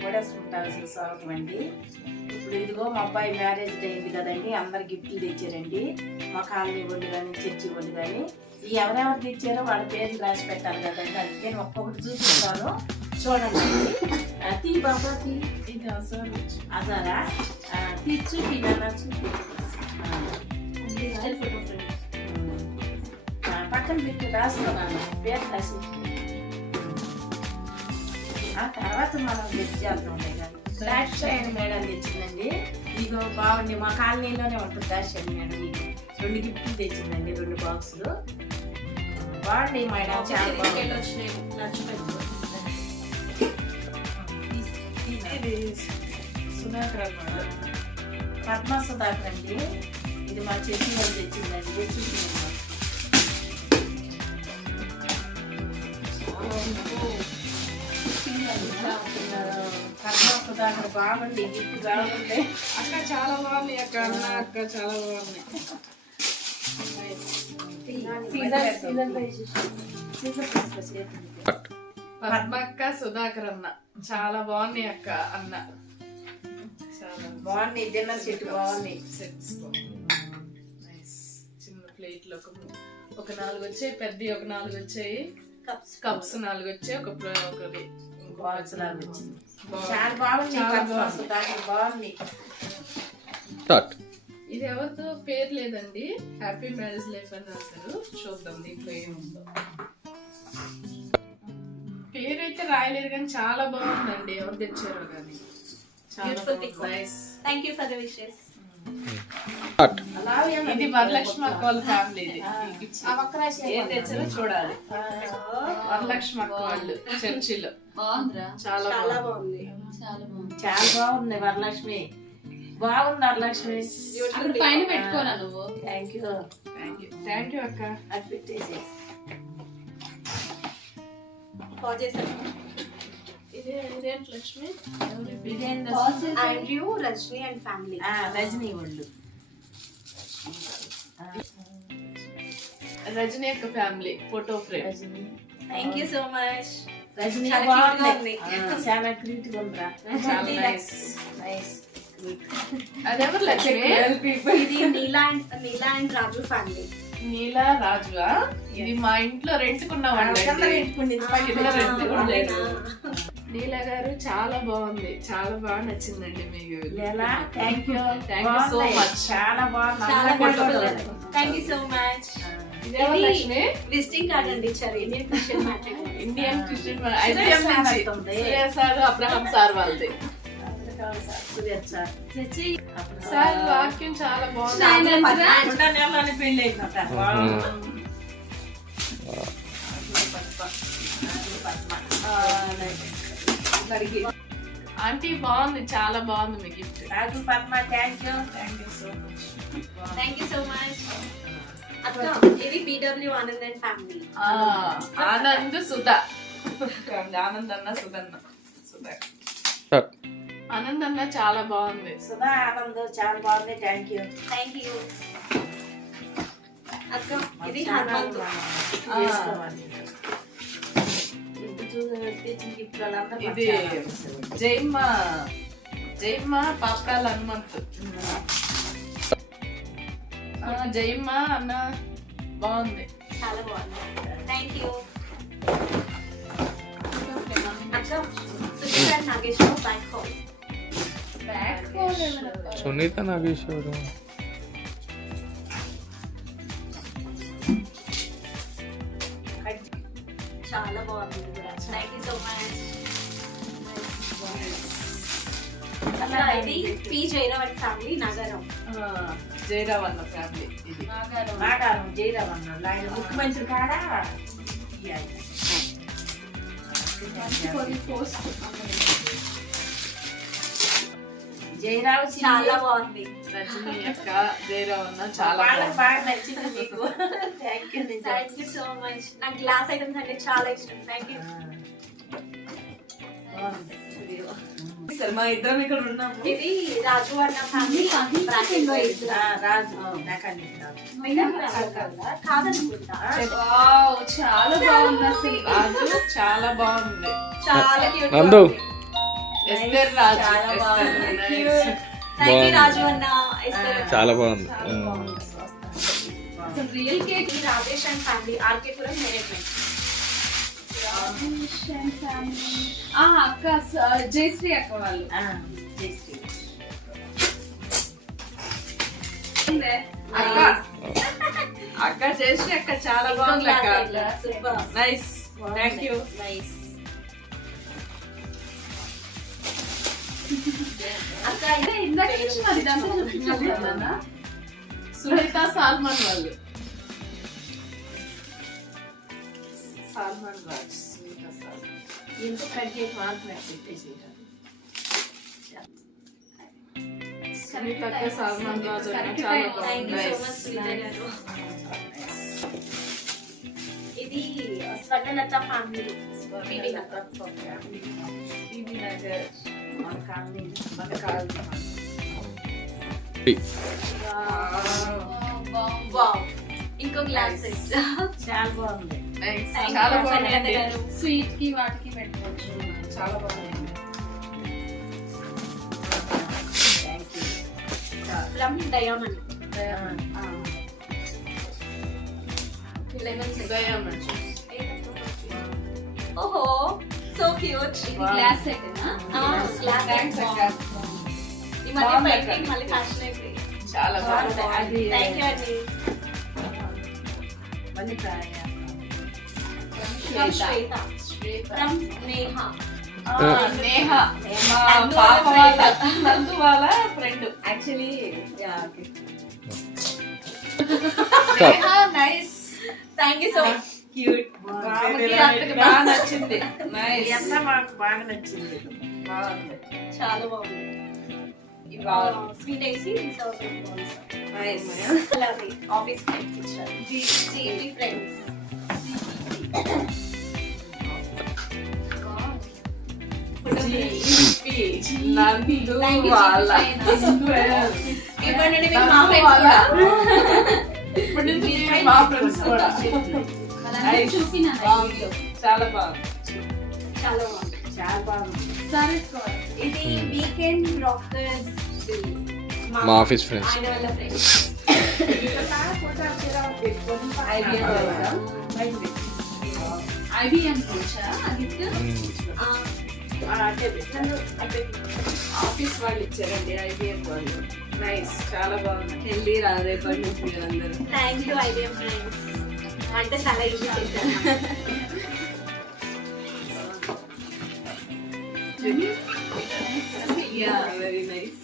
కొడేసుకుంటాల్సిన స్వాగతం అండి. ఇప్పుడు ఇదిగో మా అబ్బాయి మ్యారేజ్ అయింది కదండి, అందరు గిఫ్ట్లు తెచ్చారండి. మా కాలనీ వాళ్ళు కానీ చర్చి వాళ్ళు కానీ ఈ ఎవరెవరు తెచ్చారో వాళ్ళ పేర్లు రాసి పెట్టాలి కదండి. అందుకే నేను ఒక్కొక్కటి చూపిస్తాను, చూడండి. తీ బాబా తీ, అదారా తీ చూపి నాన్న చూపి, పక్కన పెట్టి రాసుకున్నాను పేరు రాసి. ఆ తర్వాత మనం వెళ్తాం. దాక్షాయణి మేడం తెచ్చిందండి. ఇదిగో బాగుంది, మా కాలనీలోనే ఉంటుంది దాక్షాయణి మేడం. రెండు గిఫ్ట్లు తెచ్చిందండి, 2 బాక్సులు. బాగుంది మేడం, చాలా బాగుంది. సుధాకర్ పద్మ సుధాకర్ అండి, ఇది మా చెల్లి వాళ్ళు తెచ్చిందండి. తెచ్చింది పద్మ బాగుంది, గిఫ్ట్ బాగుంది. అక్క చాలా బాగుంది అక్క, అన్న అక్క చాలా బాగుంది. పద్మ అక్క సుధాకర్ అన్న చాలా బాగుంది అక్క, అన్న చాలా బాగుంది. డిన్నర్ సెట్ బాగుంది. సెట్స్ చిన్న ప్లేట్ లో ఒక 4 వచ్చాయి, పెద్ద ఒక 4 వచ్చాయి, కప్స్ 4 వచ్చాయి, ఒకటి బాక్స్ లాగా వచ్చింది. చాలా బాగుంది, బాగుంది. ఇది ఎవరితో పేరు లేదండి, హ్యాపీ మ్యారేజ్ లైఫ్ అని రాశారు. చూద్దాం దీంట్లో ఏముందో. పేరు అయితే రాయలేదు కానీ చాలా బాగుందండి, ఎవరు తెచ్చారో కానీ. ఇది వరలక్ష్మి అక్క వాళ్ళ ఫ్యామిలీ. ఏం తెచ్చారో చూడాలి. వరలక్ష్మి అక్క వాళ్ళు చర్చిలో. చాలా బాగుంది, చాలా బాగుంది. వరలక్ష్మి బాగుంది. వరలక్ష్మి పైన పెట్టుకోరా నువ్వు. థ్యాంక్ యూ అక్క. అది పెట్టేసి లక్ష్మి రజనీ అండ్ ఫ్యామిలీ. రజనీ వాళ్ళు, రజనీ యొక్క family photo frame. Thank you so much. Rajani చాలా బాగుంది, cute గా ఉంది. చాలా క్యూట్ గా ఉందిరా. చాలా నైస్. అదెవరు లక్ష్మి? ఇది నీలా అండ్ రాజు ఫ్యామిలీ. నీలా రాజుగా. ఇది మా ఇంట్లో రెంట్కున్నామండి. నీలా గారు చాలా బాగుంది, చాలా బాగా నచ్చిందండి మీకు. Thank you so much. చాలా బాగుంది. Thank you so much. Lakshmi visiting card అండి ఇచ్చారు. Indian Christian sir Abraham sir వాళ్ళది. సార్ వాక్యం చాలా బాగుంది. పెళ్లి అయిపోతా. ఆంటీ బాగుంది, చాలా బాగుంది మీ gift. Raju Padma thank you so much. అక్క ఇది BW Anand and family. Anand Sudha. Anand అన్న సుధన్న. సుధా ఆనంద్ అన్న చాలా బాగుంది. సుధా ఆనంద్ చాలా బాగుంది. Thank you. అక్క ఇది హనుమంతు. ఇది జయమ్మ పాపకాల హనుమంత్. జయమ్మ అన్న బాగుంది, చాలా బాగుంది. Thank you. అక్క సునీత నాగేశ్వర్ బ్యాక్ హోల్. సునీత నాగేశ్వరు చాలా బాగుంది. Thank you so much. ఇది P Jayarao and family Nagaram. Jayarao అన్న ఫ్యామిలీ. ఇది నాగారం జయరావ్ అన్న ఆయన ముఖ్యమంత్రి కాడా. జయరావ్ చాలా బాగుంది. రజనీ అక్క జయరావ్ అన్న చాలా బాగా నచ్చింది మీకు. Thank you so much. నాకు గ్లాస్ ఐటమ్స్ అంటే చాలా ఇష్టం. Thank you. మా ఇద్దరం ఇక్కడ ఉన్నాము. ఇది రాజు అన్న ఫ్యామిలీ. రాజు కాదనుకుంటా. చాలా బాగుంది అసలు. రాజు చాలా బాగుంది, చాలా క్యూట్. నందు ఎస్తర్ రాజు. చాలా బాగుంది. థ్యాంక్ యూ రాజు అన్న. చాలా బాగుంది. అసలు real cake Rajesh and family RK Puram management. అక్క జయశ్రీ అక్క వాళ్ళు. జయశ్రీ అక్క అక్క జయశ్రీ అక్క చాలా బాగుంది అక్క. Super. Nice. Thank you. Nice. అక్క అంటే ఇందాక నుంచి మరి ఇదంతా చూపించాలి కదా. సునీత సాల్మన్ వాళ్ళు. సాల్మన్ రాజ్. సునీత సాల్మన్. ఇంత కడిగేసి మాత్రమే పెట్టేసి సునీత అక్క సాల్మన్ రాజ్ అన్న చాలా థ్యాంక్ బాగుంది. యూ సో మచ్ సునీత గారు. ఇది స్వర్ణలత ఫ్యామిలీ. బీబీ నగర్. మన కాలనీ మన కాలనీ. వావ్. ఇంకో గ్లాస్ చాలా బాగుంది. Nice. చాలా బాగుంది. స్వీట్ కి వాటికి పెట్టుకోవచ్చు. చాలా బాగుంది. Thank you. ఫ్రమ్ డయామండ్. డయామండ్. ఓహో so cute. Glass set. Glass thanks అక్క. ఈ మధ్య బాగుంది పెయింటింగ్ అక్క. మళ్ళీ ఫ్యాషన్ అయిపోయింది. చాలా బాగుంది. అది థ్యాంక్ యూ అండి. మళ్ళీ ఫ్రమ్ శ్వేత. శ్వేత. ఫ్రమ్ నేహ. నేహ. మా పాప వాళ్ళ నందు వాళ్ళ friend. Actually Neha nice. Thank you so much. Cute. రామకి అత్తకి బాగా నచ్చింది. నైస్. ఎంత మాకు బాగా నచ్చింది. బాగుంది. చాలా బాగుంది. ఇవాళ స్వీట్ వేసి సర్వ్ నైస్. అలాగే ఆఫీస్ ఫ్రెండ్స్ ఇచ్చారు. GT friends. నందు Thank you, వాళ్ళ ఇప్పటి నుండి మీరు మా నందు ఫ్రెండ్స్ వాళ్ళ. కూడా. ఇప్పటి నుంచి మా ఫ్రెండ్స్ కూడా. Nice. బాగుంది. చాలా బాగుంది. చాలా బాగుంది. చాలా బాగుంది. ఇది వీకెండ్ రాకర్స్ మా ఆఫీస్ ఫ్రెండ్స్. ఆయన వాళ్ళ ఫ్రెండ్స్. ఐబిఎం కోచా గిఫ్ట్. ఆఫీస్ వాళ్ళు ఇచ్చారండి. ఐబిఎం వాళ్ళు. నైస్. చాలా బాగుంది. హెల్దీ రా రేపటి నుంచి మీరందరూ. Thank you IDM friends. అంటే చాలా ఈజీ చేశారు. Yeah very nice.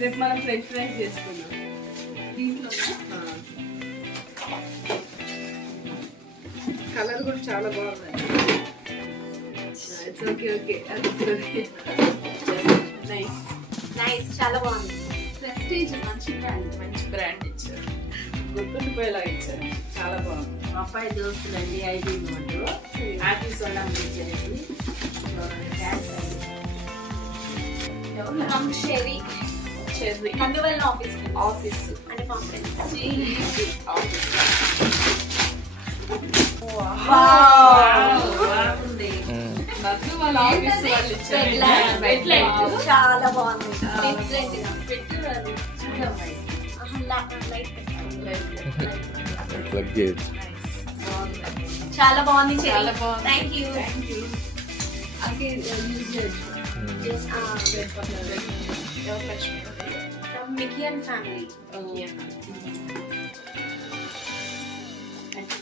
రేపు మనం ఫ్రెంచ్ ఫ్రైస్ చేసుకుందాం. దీంట్లో కలర్ కూడా చాలా బాగుంది. It's okay okay. Nice. Nice. చాలా బాగుంది. ప్రెస్టీజ్ మంచి బ్రాండ్ ఇచ్చారు. గుర్తుండిపోయేలా ఇచ్చారు. చాలా బాగుంది. మా అబ్బాయి దోస్తులండి ఐటీ వాళ్ళు ఆఫీస్ వాళ్ళని ఇచ్చారండి. From Sherry. చెర్రీ నందువల్ల ఆఫీస్ ఆఫీస్. అంటే మా ఫ్రెండ్స్. ఆఫీస్. బాగుంది. నందు వాళ్ళ ఆఫీస్ వాళ్ళు ఇచ్చారు. Bed light. చాలా బాగుంది. డిఫరెంట్ గా. పెట్టుకోవాలి చూడమ్మాయి. Light luggage. చాలా బాగుంది. చాలా బాగుంది. Thank you. అంటే యూజ్ చేయొచ్చు. ఫ్రమ్ మికియన్ ఫ్యామిలీ.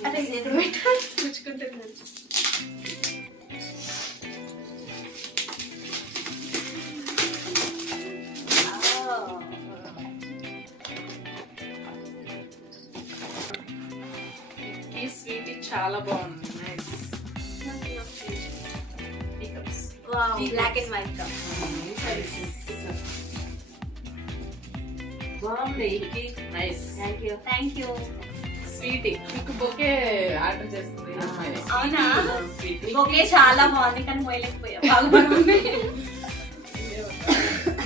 అదే ఎక్కడ పెట్టాలి పుచ్చుకుంటున్నాను. ఈ స్వీట్ చాలా బాగుంది. Nice. Black and white cup. బాగుంది. ఇది nice. Thank you. Thank you. Sweetie మీకు బొకే ఆర్డర్ చేస్తుంది ఈ అమ్మాయి. అవునా? స్వీటీ. ఓకే చాలా బాగుంది కానీ పోయలేకపోయా. బాగుంది.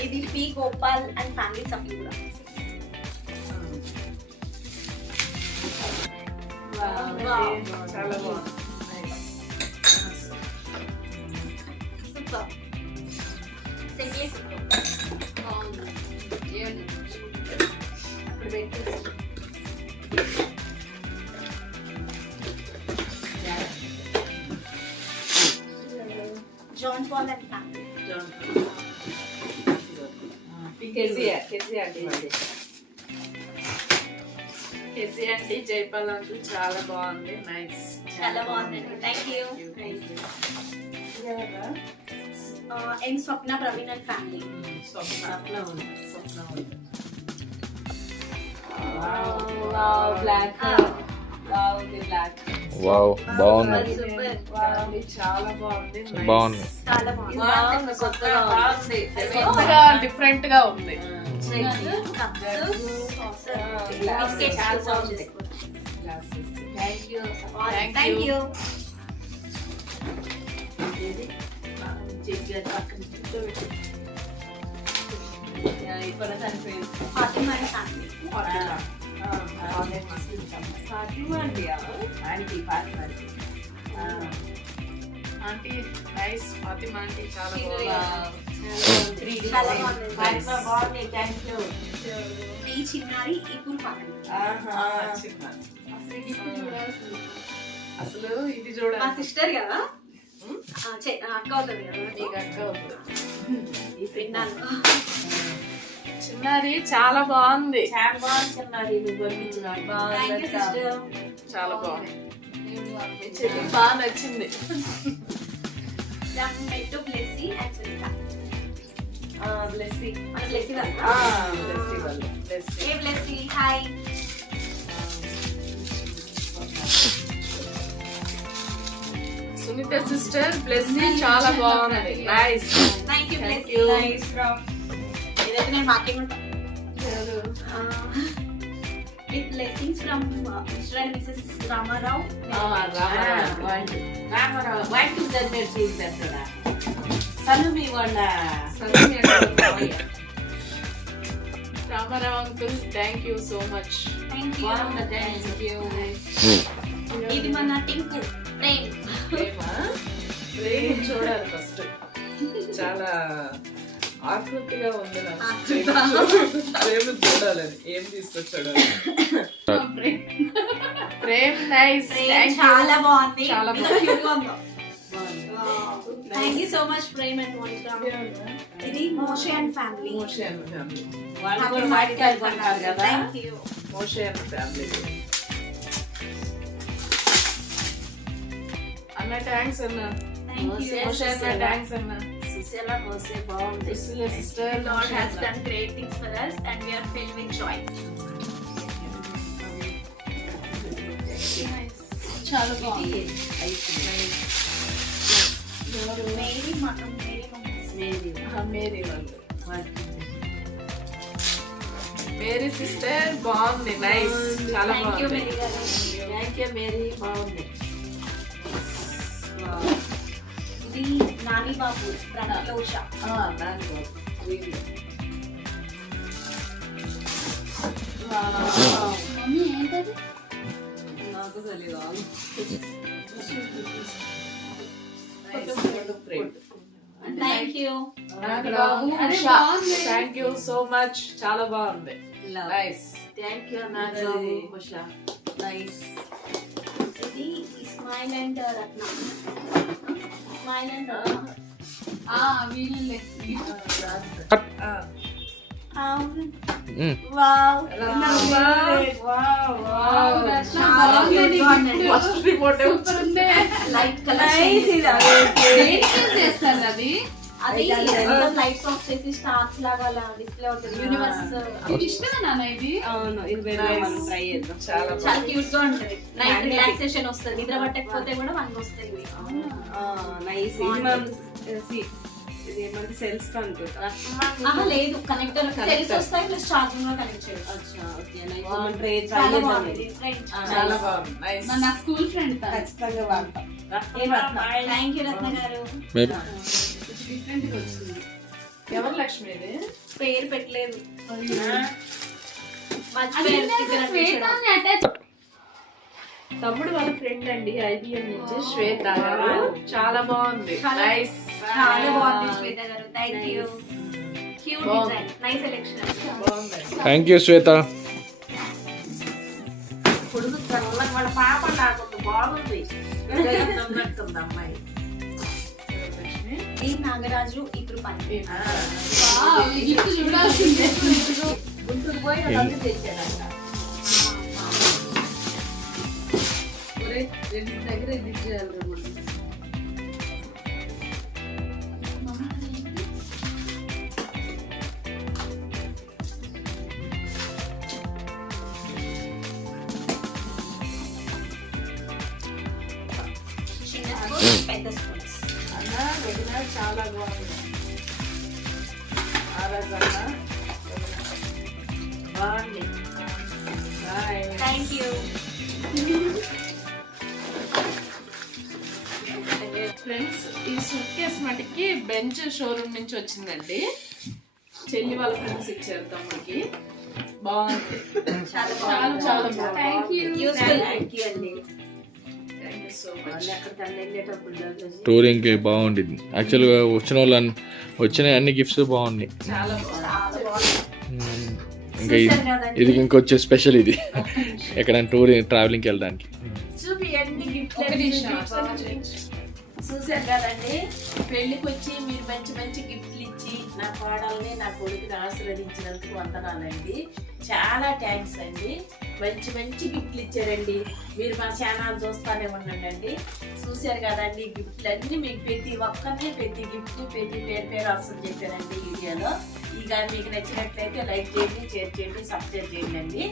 ఇది పి గోపాల్ అండ్ ఫ్యామిలీ సభ్యులు కూడా. చాలా బాగుంది. నైస్. సూపర్. సెట్ చేసి అప్పుడు పెట్టి John Paul and family. KG అండి జైపాల్ అంకుల్ చాలా బాగుంది. నైస్. చాలా బాగుందండి. Thank you. N Swapna Praveen and family. Swapna ఉంది. బ్లాక్ వావ్ బాగుంది సూపర్. చాలా బాగుంది. బాగుంది చాలా బాగుంది. బాగుంది, కొత్తగా బాగుంది. కొత్తగా డిఫరెంట్ గా ఉంది. చాలా బాగుంది. Thank you. Thank you. Fatima and family. Aunty nice. Fatima aunty చాలా చాలా బాగుంది. బాగుంది. Thank you. ఈ చిన్నారి ఇప్పుడు పక్కన. అసలు ఇది మా చూడాలి. సిస్టర్ కదా, అక్క అవుతుంది కదా. నీకు అక్క అవుతుంది. ఈ పిన్నాను చిన్నారి చాలా బాగుంది. చాలా బాగుంటున్నారు. ఇది పంపించిన థ్యాంక్ యూ సిస్టర్. చాలా బాగుంది. మీ చెల్లి బాగా నచ్చింది. మెట్టు బ్లెస్సీ అండ్ సునీత. బ్లెస్సీ. మన బ్లెస్సీ కదా. బ్లెస్సీ వాళ్ళు. బ్లెస్సీ. ఏ Blessy hi. Sunitha sister Blessy చాలా బాగుంది. Nice. Thank you Thank Blessy. you. Nice from. ఇదైతే నేను వాక్యం ఉంటాను. With blessings from Mr and Mrs Ramarao. Ramarao వాటికి దగ్గర తీసుకుంటాడా సన్ను వాళ్ళ Ramarao uncle thank you so much. Thank you. బాగుంది. Thank you. ఇది మన టింకు ప్రేమ్. ప్రేమ చూడాలి ఫస్ట్. చాలా ఆకృతిగా ఉంది నాకు. ప్రేమ చూడాలని ఏం తీసుకొచ్చాడు. ప్రేమ్ నైస్. ప్రేమ్ చాలా బాగుంది. చాలా ఎంత cute గా ఉందో. Thank you so much Prem and Monica. ఇది మోషే అండ్ ఫ్యామిలీ. వాళ్ళు కూడా వాటికాయలు కొంటారు కదా. Thank you. Moshe and family. అన్న థ్యాంక్స్ అన్న. Thank you. మోషే అన్న థ్యాంక్స్ అన్న. సుశీల పోసే బాగుంది. Sister Lord has done great things for us and we are filled with joy. చాలా బాగుంది. మేరీ మేరీ వాళ్ళు. మేరీ సిస్టర్ బాగుంది. నైస్. చాలా థ్యాంక్ యూ బాగుంది. మేరీ గారు. Thank you Mary. బాగుంది. ఇది నాని బాబు ప్రణట్లో ఉషా. నాకు తెలియదు. Thank you. Thank you so much. చాలా బాగుంది. నైస్. థ్యాంక్ యూ నాకు ఉషా. నైస్. ఇది Ismail and Ratna. Ismail and Ratna. Wow. First report light colour. అది లైట్స్ ఆఫ్ చేసి స్టార్స్ లాగా అలా డిస్ప్లే అవుతుంది. యూనివర్స్ అవును. ఇది మనం ట్రై చేద్దాం. చాలా క్యూట్ గా ఉంటది. నైట్ రిలాక్సేషన్ వస్తుంది. నిద్ర పట్టకపోతే కూడా మనకి వస్తుంది. నైస్. ఇది ఏమంటే సెల్స్ తో అనుకుంటా. లేదు కనెక్టర్ సెల్స్ వస్తాయి ప్లస్ ఛార్జింగ్ లో కనెక్ట్ చేయొచ్చు. అచ్చా ఓకే. నైస్. మనం ట్రై చాలా చేద్దాం. బాగుంది. డిఫరెంట్. చాలా బాగుంది. నైస్. నా స్కూల్ ఫ్రెండ్ ఖచ్చితంగా వాడతాం. థ్యాంక్ యూ రత్న గారు. మేబీ డిఫరెంట్ గా వచ్చింది. ఎవరు లక్ష్మి ఇది? పేరు పెట్టలేదు. తమ్ముడు వాళ్ళ ఫ్రెండ్ అండి. IBM నుంచి శ్వేత గారు. చాలా బాగుంది. నైస్. చాలా బాగుంది శ్వేత గారు. Thank you. Cute design, nice selection. బాగుంది. థ్యాంక్ యూ శ్వేత. పొడుగు చల్లగా వాళ్ళ పాప లేకుండా బాగుంది. ఉన్నట్టుంది అమ్మాయి. ఈ నాగరాజు ఇప్పుడు పని. ఈ గిఫ్ట్ చూడాల్సిందే. గుంటూరు పోయి రద్దు తెచ్చాడంట. ఒరేయ్, రెండు దగ్గర ఇది చేయాలి రా మళ్ళీ. చిన్న స్పూన్, పెద్ద స్పూన్స్. అన్న వదిన చాలా బాగుంది. ఆ రోజు అన్న బాగుంది. బాయ్. Thank you. ఫ్రెండ్స్, ఈ సూట్ కేస్ మటుకి బెంచ్ షోరూమ్ నుంచి వచ్చిందండి. చెల్లి వాళ్ళ ఫ్రెండ్స్ ఇచ్చారు తమ్ముడికి. బాగుంది. చాలా చాలా చాలా థ్యాంక్ బాగుంది. యూ. యూస్ఫుల్. థ్యాంక్ యూ అండి. Thank you so much. వాళ్ళు ఎక్కడికన్నా వెళ్ళేటప్పుడు చూసి టూరింగ్కి బాగుండింది. యాక్చువల్గా వచ్చిన వాళ్ళు వచ్చిన అన్ని గిఫ్ట్స్ బాగున్నాయి. చాలా బాగుంది. చాలా బాగుంది. ఇంకా ఇది ఇంకొచ్చే స్పెషల్ ఇది ఎక్కడైనా టూర్ ట్రావెలింగ్కి వెళ్ళడానికి. చూపి అన్ని ఒక నిమిషం. గిఫ్ట్ చూసారు కదండి. పెళ్లికి వచ్చి మీరు మంచి మంచి గిఫ్ట్లు ఇచ్చి నా కోడల్ని నా కొడుకుని ఆశీర్వదించినందుకు వందనాలండి. చాలా థ్యాంక్స్ అండి. మంచి మంచి గిఫ్ట్లు ఇచ్చారండి. మీరు మా ఛానల్ చూస్తానే ఉండండి. చూసారు కదండి, గిఫ్ట్లు అన్ని మీకు ప్రతి ఒక్కరిని ప్రతి గిఫ్ట్ ప్రతి పేరు పేరు అవసరం చెప్పారండి వీడియోలో. ఇక మీకు నచ్చినట్లయితే లైక్ చేయండి, షేర్ చేయండి, సబ్స్క్రైబ్ చేయండి.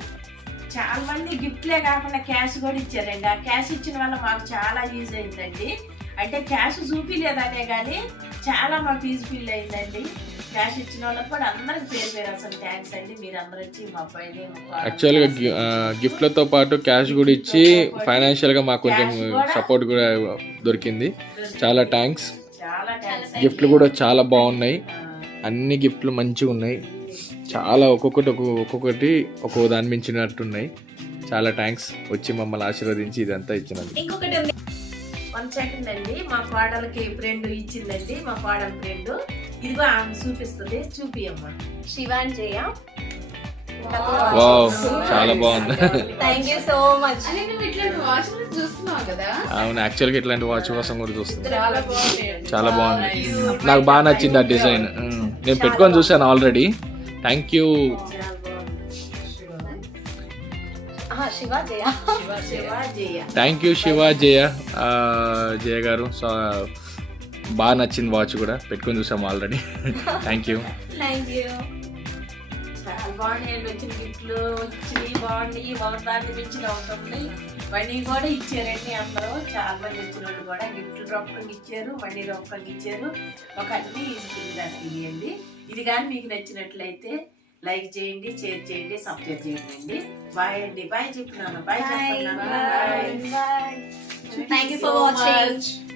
చాలా మంది గిఫ్ట్లే కాకుండా క్యాష్ కూడా ఇచ్చారండి. ఆ క్యాష్ ఇచ్చిన వల్ల మాకు చాలా యూజ్ అయిందండి. అంటే క్యాష్ చూపిలేదనే కానీ చాలా మాకు యూజ్ఫుల్ అయిందండి. క్యాష్ ఇచ్చిన వాళ్ళకి కూడా అందరికి పేరు పేరు అసలు థ్యాంక్స్ అండి. మీరు అందరూ వచ్చి మా అబ్బాయిని యాక్చువల్గా గిఫ్ట్లతో పాటు క్యాష్ కూడా ఇచ్చి ఫైనాన్షియల్గా మాకు కొంచెం సపోర్ట్ కూడా దొరికింది. చాలా థ్యాంక్స్. చాలా థ్యాంక్స్. గిఫ్ట్లు కూడా చాలా బాగున్నాయి. అన్ని గిఫ్ట్లు మంచిగా ఉన్నాయి. చాలా ఒక్కొక్కటి ఒక్కో దాని మించినట్టున్నాయి. చాలా థ్యాంక్స్ వచ్చి మమ్మల్ని ఆశీర్వదించి ఇదంతా ఇచ్చినందుకు. ఇంకొకటి ఉంది. 1 సెకండ్ అండి. మా కోడలకి ఫ్రెండ్ ఇచ్చిందండి. మా కోడల ఫ్రెండ్ ఇదిగో ఆమె చూపిస్తుంది. చూపియమ్మా. శివాన్ జయ. వావ్, చాలా బాగుంది. Thank you so much. అరే నువ్వు ఇట్లాంటి వాచ్ చూస్తున్నావు కదా. అవును, యాక్చువల్గా ఇట్లాంటి వాచ్ కోసం కూడా చూస్తుంది. చాలా బాగుంది. చాలా బాగుంది. నాకు బాగా నచ్చింది ఆ డిజైన్. నేను పెట్టుకొని చూసాను ఆల్రెడీ. Thank you. చాలా బాగుంది. శివ జయ. శివ జయ. థ్యాంక్ యూ శివ జయ గారు. సో బాగా నచ్చింది వాచ్ కూడా, పెట్టుకొని చూసాము already. Thank you. Thank you. చాలా బాగున్నాయి. వచ్చిన గిఫ్ట్లు వచ్చినాయి బాగున్నాయి. దాన్ని మించిన ఉంటుంది. మనీ కూడా ఇచ్చారండి అందరూ. చాలా మంది వచ్చిన వాళ్ళు కూడా గిఫ్ట్లు రొక్కలు ఇచ్చారు, మనీ రొక్కలు ఇచ్చారు. ఒక అన్ని యూజ్ఫుల్ దానికి ఇవ్వండి. ఇది కానీ మీకు నచ్చినట్లయితే లైక్ చేయండి, షేర్ చేయండి, సబ్స్క్రైబ్ చేయండి. బాయ్ అండి. బాయ్ చెప్తున్నాను. బాయ్ చెప్తున్నాను. Bye. Thank you for watching.